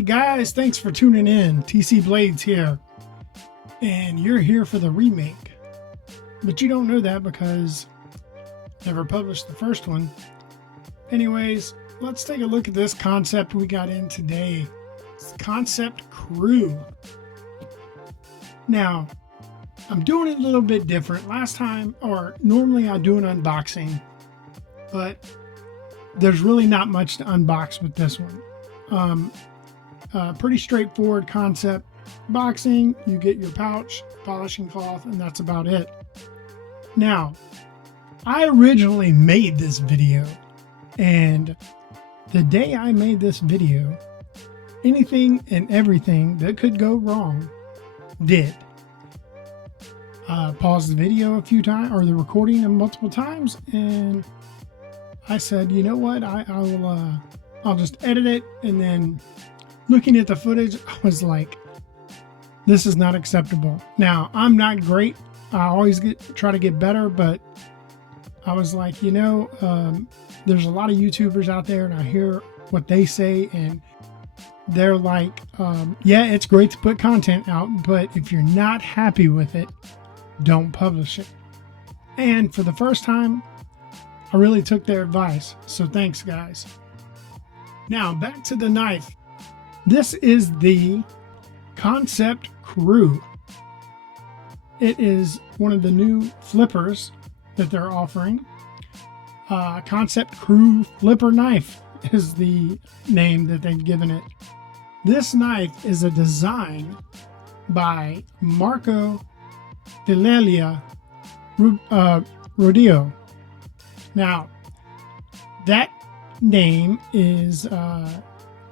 Hey guys, thanks for tuning in. TC Blades here. And you're here for the remake. But you don't know that because I never published the first one. Anyways, let's take a look at this concept we got in today. It's Kansept Crew. Now, I'm doing it a little bit different. Normally I do an unboxing, but there's really not much to unbox with this one. Pretty straightforward concept. Boxing, you get your pouch, polishing cloth, and that's about it. Now, I originally made this video, and the day I made this video, anything and everything that could go wrong did. Paused the video a few times, or the recording multiple times, and I said, you know what, I'll just edit it. And then looking at the footage, I was like, this is not acceptable. Now, I'm not great. I always try to get better, but I was like, you know, there's a lot of YouTubers out there, and I hear what they say, and they're like, yeah, it's great to put content out, but if you're not happy with it, don't publish it. And for the first time, I really took their advice. So thanks, guys. Now, back to the knife. This is the Kansept Crew. It is one of the new flippers that they're offering. Kansept Crew Flipper Knife is the name that they've given it. This knife is a design by Villella, Rodio. Now, that name is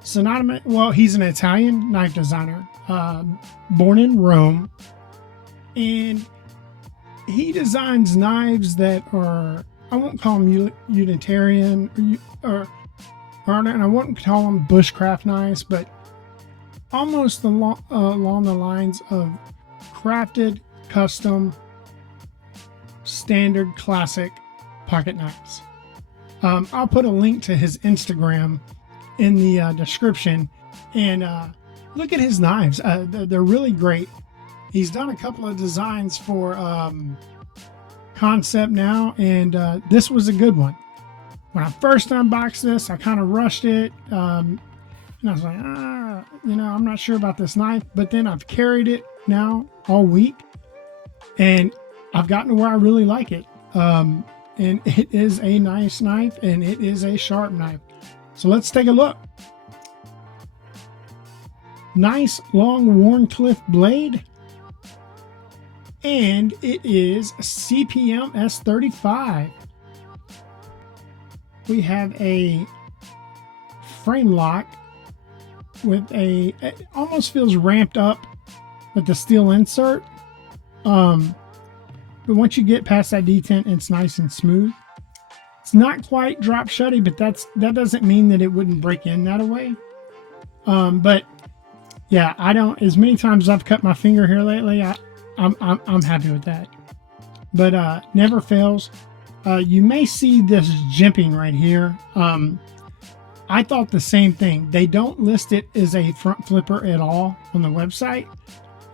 synonymous. Well, he's an Italian knife designer, born in Rome, and he designs knives that are, I won't call them utilitarian, and I won't call them bushcraft knives, but almost along the lines of crafted, custom, standard, classic pocket knives. I'll put a link to his Instagram in the description, and look at his knives. They're really great. He's done a couple of designs for Kansept now, and this was a good one. When I first unboxed this, I kind of rushed it, and I was like, you know, I'm not sure about this knife, but then I've carried it now all week, and I've gotten to where I really like it. And it is a nice knife, and it is a sharp knife. So let's take a look. Nice long Wharncliffe blade, and it is CPM S35. We have a frame lock with it almost feels ramped up with the steel insert. But once you get past that detent, it's nice and smooth. It's not quite drop shutty, but that doesn't mean that it wouldn't break in that way. But yeah, I don't. As many times as I've cut my finger here lately, I'm happy with that. But never fails. You may see this jimping right here. I thought the same thing. They don't list it as a front flipper at all on the website,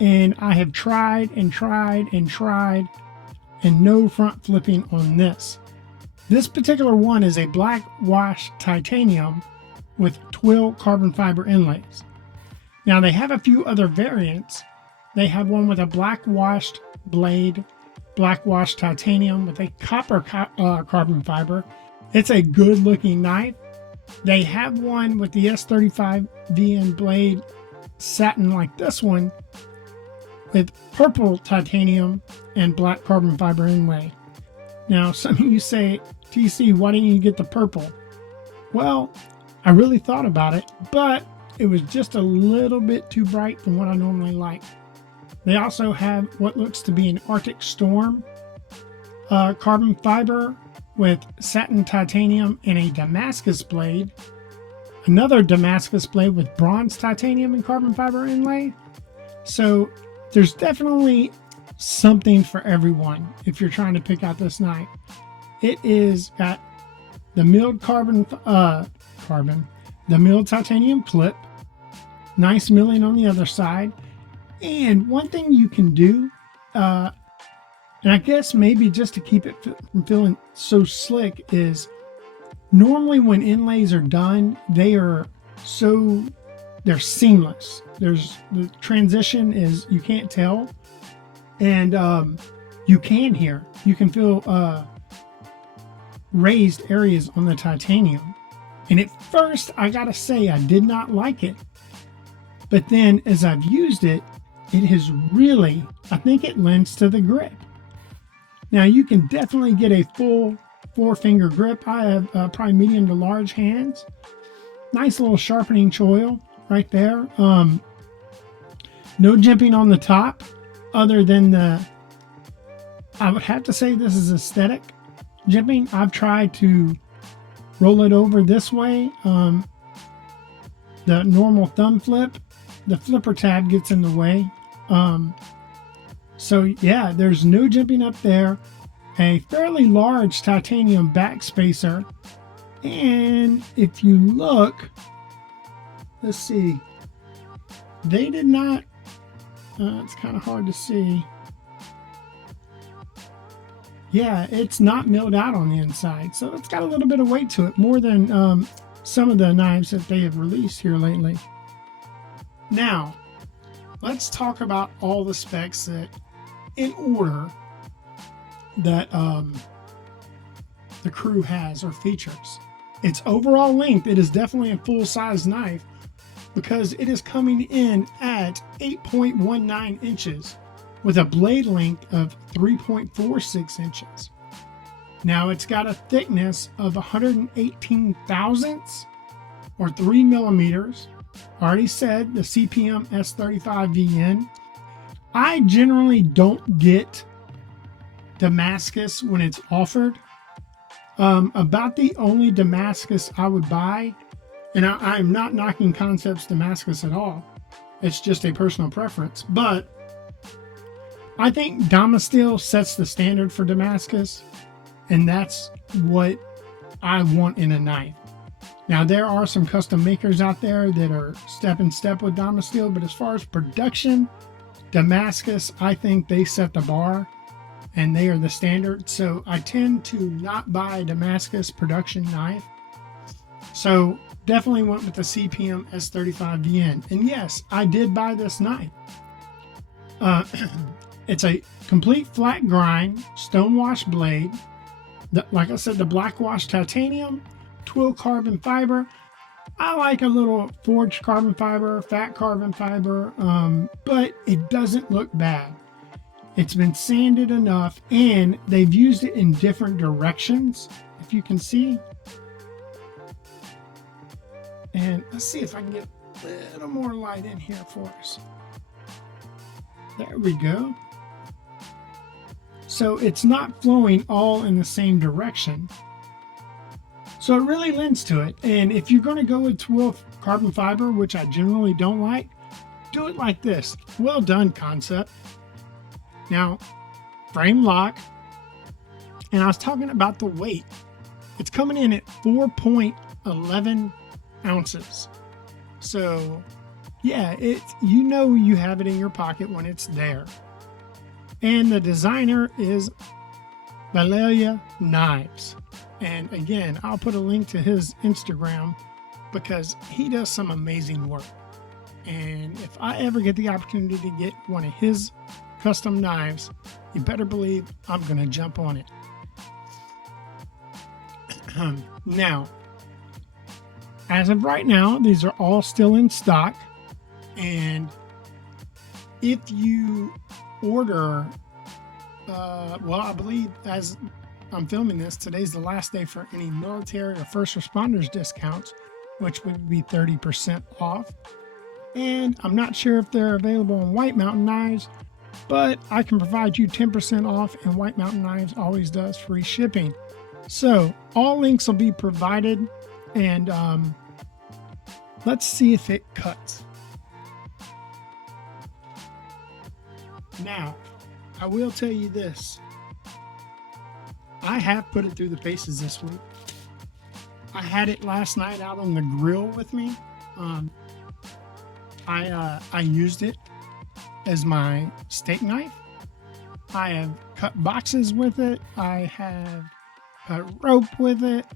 and I have tried and tried and tried, and no front flipping on this. This particular one is a black washed titanium with twill carbon fiber inlays. Now, they have a few other variants. They have one with a black washed blade, black washed titanium with a copper carbon fiber. It's a good looking knife. They have one with the S35 VN blade satin like this one, with purple titanium and black carbon fiber inlay. Now, some of you say, TC, why didn't you get the purple? Well, I really thought about it, but it was just a little bit too bright than what I normally like. They also have what looks to be an Arctic Storm carbon fiber with satin titanium and a Damascus blade. Another Damascus blade with bronze titanium and carbon fiber inlay. So there's definitely something for everyone if you're trying to pick out this knife. It is got the milled milled titanium clip, Nice milling on the other side. And one thing you can do, and I guess maybe just to keep it from feeling so slick, is normally when inlays are done, they're seamless. The transition is, you can't tell, and you can feel raised areas on the titanium. And at first, I gotta say, I did not like it. But then as I've used it, it has really, I think it lends to the grip. Now you can definitely get a full 4-finger grip. I have probably medium to large hands. Nice little sharpening choil right there. No jimping on the top, other than I would have to say this is aesthetic jimping. I've tried to roll it over this way. The normal thumb flip, the flipper tab gets in the way. So yeah, there's no jimping up there. A fairly large titanium back spacer. And if you look, let's see, they did not, it's kind of hard to see. Yeah, it's not milled out on the inside, so it's got a little bit of weight to it, more than some of the knives that they have released here lately. Now, let's talk about all the specs that, in order, that the crew has, or features. Its overall length, it is definitely a full-size knife because it is coming in at 8.19 inches with a blade length of 3.46 inches. Now it's got a thickness of 118 thousandths or 3 millimeters. Already said the CPM S35VN. I generally don't get Damascus when it's offered. About the only Damascus I would buy, and I'm not knocking Kansept's Damascus at all, it's just a personal preference, but I think Damasteel sets the standard for Damascus, and that's what I want in a knife. Now there are some custom makers out there that are step in step with Damasteel, but as far as production, Damascus, I think they set the bar and they are the standard. So I tend to not buy a Damascus production knife. So definitely went with the CPM S35VN. And yes, I did buy this knife. It's a complete flat grind, stonewash blade. Like I said, the black wash titanium, twill carbon fiber. I like a little forged carbon fiber, fat carbon fiber, but it doesn't look bad. It's been sanded enough, and they've used it in different directions, if you can see. And let's see if I can get a little more light in here for us. There we go. So it's not flowing all in the same direction. So it really lends to it. And if you're going to go with twill carbon fiber, which I generally don't like, do it like this. Well done, Kansept. Now, frame lock. And I was talking about the weight. It's coming in at 4.11 ounces. So yeah, you have it in your pocket when it's there. And the designer is Villella Knives. And again, I'll put a link to his Instagram because he does some amazing work. And if I ever get the opportunity to get one of his custom knives, you better believe I'm going to jump on it. Now, as of right now, these are all still in stock. And if you order, well, I believe as I'm filming this, today's the last day for any military or first responders discounts, which would be 30% off. And I'm not sure if they're available on White Mountain Knives, but I can provide you 10% off, and White Mountain Knives always does free shipping. So all links will be provided, and let's see if it cuts. Now, I will tell you this. I have put it through the paces this week. I had it last night out on the grill with me. I used it as my steak knife. I have cut boxes with it. I have cut rope with it.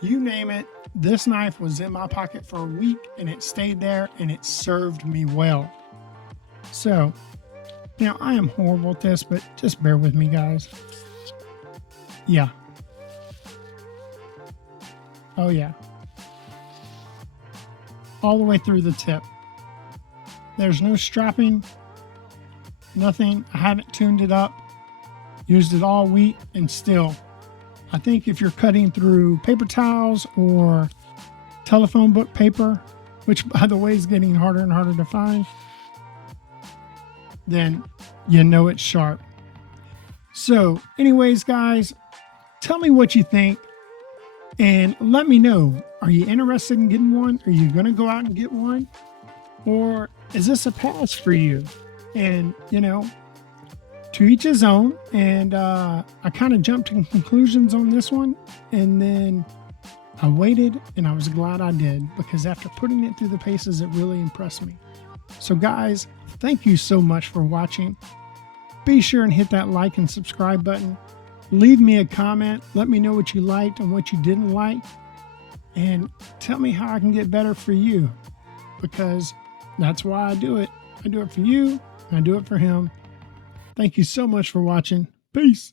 You name it. This knife was in my pocket for a week and it stayed there and it served me well. So, now I am horrible at this, but just bear with me, guys. Yeah. Oh yeah. All the way through the tip. There's no strapping, nothing. I haven't tuned it up. Used it all week and still, I think if you're cutting through paper towels or telephone book paper, which by the way is getting harder and harder to find, then you know it's sharp. So anyways, guys, tell me what you think and let me know. Are you interested in getting one? Are you going to go out and get one? Or is this a pass for you? And, you know, to each his own. And I kind of jumped to conclusions on this one. And then I waited and I was glad I did, because after putting it through the paces, it really impressed me. So guys, thank you so much for watching. Be sure and hit that like and subscribe button. Leave me a comment. Let me know what you liked and what you didn't like. And tell me how I can get better for you, because that's why I do it. I do it for you, and I do it for him. Thank you so much for watching. Peace.